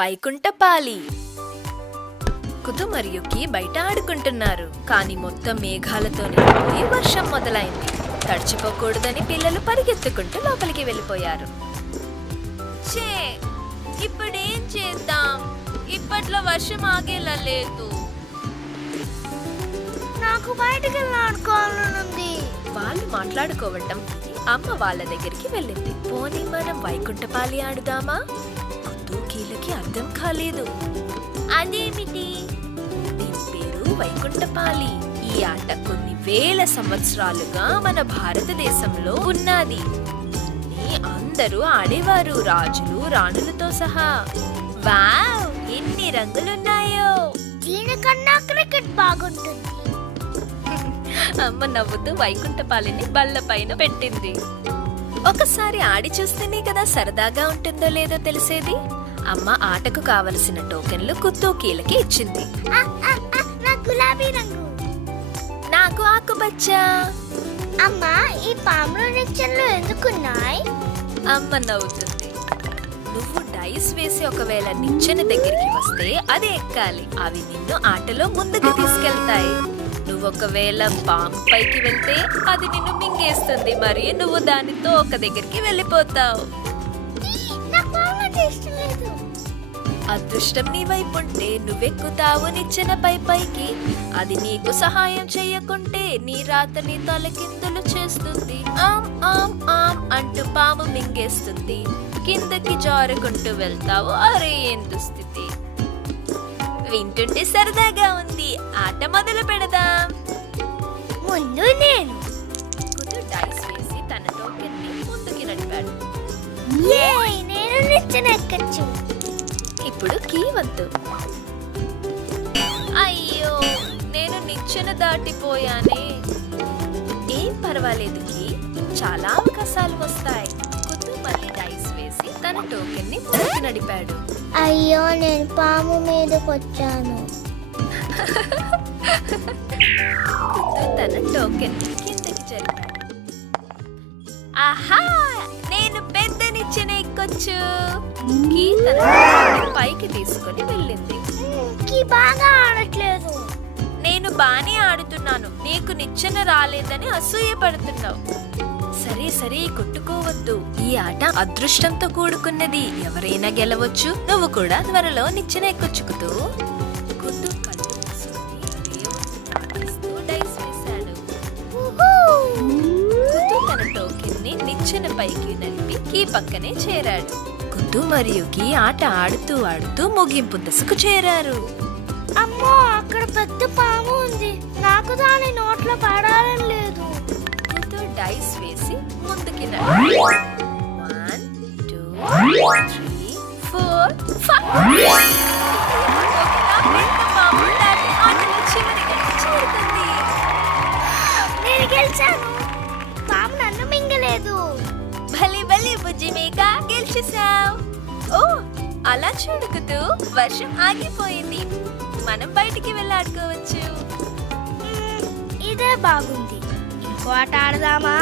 వైకుంఠపాలి. కుతు మరియు కీ బయట ఆడుకుంటున్నారు. కానీ మొత్తం మేఘాలతో నిండిపోయి వర్షం మొదలైంది. తడిచిపోకూడదని పిల్లలు పరిగెత్తుకుంటూ లోపలికి వెళ్ళిపోయారు. ఇప్పుడేం చేద్దాం? ఇప్పట్లో వర్షం ఆగేలా లేదు. నాకు బయటికి ఆడుకోవాలనుంది. వాళ్ళు మాట్లాడుకోవటం అమ్మ వాళ్ళ దగ్గరికి వెళ్ళింది. పోనీ మనం వైకుంఠపాలి ఆడుదామా? కుతూకీలకి అర్థం కాలేదు. అదేమిటి? దీని పేరు వైకుంఠపాలి. ఈ ఆట కొన్ని వేల సంవత్సరాలుగా మన భారతదేశంలో ఉన్నది. అందరూ ఆడేవారు, రాజులు రాణులతో సహా. వావ్, ఎన్ని రంగులున్నాయో! దీనికన్నా క్రికెట్ బాగుంటుంది. అమ్మ నవ్వుతూ వైకుంఠపాలిని బల్ల పైన పెట్టింది. ఒకసారి ఆడి చూస్తేనే కదా సరదాగా ఉంటుందో లేదో తెలిసేది. అమ్మ ఆటకు కావలసిన టోకెన్లు కుతూకీలకి ఇచ్చింది. నాకు గులాబీ రంగు. నాకు ఆకుపచ్చ. అమ్మా, ఈ పాములు నిచ్చెనలు ఎందుకున్నాయి? అమ్మ నవ్వుతుంది. నువ్వు డైస్ వేసి ఒకవేళ నిచ్చెన దగ్గరికి వస్తే అది ఎక్కాలి. అవి నిన్ను ఆటలో ముందుకు తీసుకెళ్తాయి. నువ్వు ఒకవేళ పాము పైకి వెళ్తే అది నిన్ను మింగేస్తుంది. మరియు నువ్వు దానితో ఒక దగ్గరికి వెళ్ళిపోతావు. అదృష్టం నీ వైపు ఉంటే నువ్వెక్కుతావు నిచ్చెన పైకి. అది నీకు సహాయం చెయ్యకుంటే నీ రాతని తలకిందులు చేస్తుంది. ఆమ్ ఆమ్ ఆమ్ అంటూ పాము మింగేస్తుంది. కిందకి జారుకుంటూ వెళ్తావు. అరే, ఏం దుస్థితి! వింటుంటే సరదాగా ఉంది. ఆట మొదలు పెడదాం. ముందు నేను. కుతు డైస్ వేసి తన టోకెన్ని ముందుకి నడిపాడు. నేను నిచ్చెన ఎక్కచ్చు. ఇప్పుడు కీ వద్దు. అయ్యో, నేను నిచ్చెన దాటిపోయానే. ఏం పర్వాలేదు కీ, చాలా అవకాశాలు వస్తాయి. కుతు మళ్ళీ డైస్ వేసి తన టోకెన్ని ముందుకు నడిపాడు. అయ్యో, నేను పాము మీదకి వచ్చాను. కుతు తన టోకెన్ని కిందకి జరిపాడు. ఆహా, నేను పెద్ద నిచ్చెన ఎక్కొచ్చు. కీ తన టోకెన్ని పైకి తీసుకొని వెళ్ళింది. బాగా ఆడట్లేదు. నేను బానే ఆడుతున్నాను. నీకు నిచ్చెన రాలేదని అసూయపడుతున్నావు. సరే సరే, కొట్టుకోవద్దు. ఈ ఆట అదృష్టంతో కూడుకున్నది. ఎవరైనా గెలవచ్చు. నువ్వు కూడా త్వరలో నిచ్చెన ఎక్కొచ్చు కుతు. కుతు కళ్ళు మూసుకొని దేవుణ్ణి ప్రార్థిస్తూ డైస్ వేశాడు. కుతు తన టోకెన్ని నిచ్చెన పైకి నలిపి కీ పక్కనే చేరాడు. కుతు మరియు కీ ఆట ఆడుతూ ఆడుతూ ముగింపు దశకు చేరారు. అమ్మో, అక్కడ పెద్ద పాము ఉంది. నాకు దాని నోట్లో పడాలని లేదు. కుతు డైస్ వేసి ముందుకి నడిపాడు. 1 2 3 4 5. నేను గెలిచాను. పాము నన్ను మింగలేదు. భలే భలే బుజ్జి మేక, గెలిచేసావు. ఓ, అలా చూడుకుతూ వర్షం ఆగిపోయింది. మనం బయటికి వెళ్ళి ఆడుకోవచ్చు. ఇదే బాగుంది. ఇంకో ఆట ఆడదామా?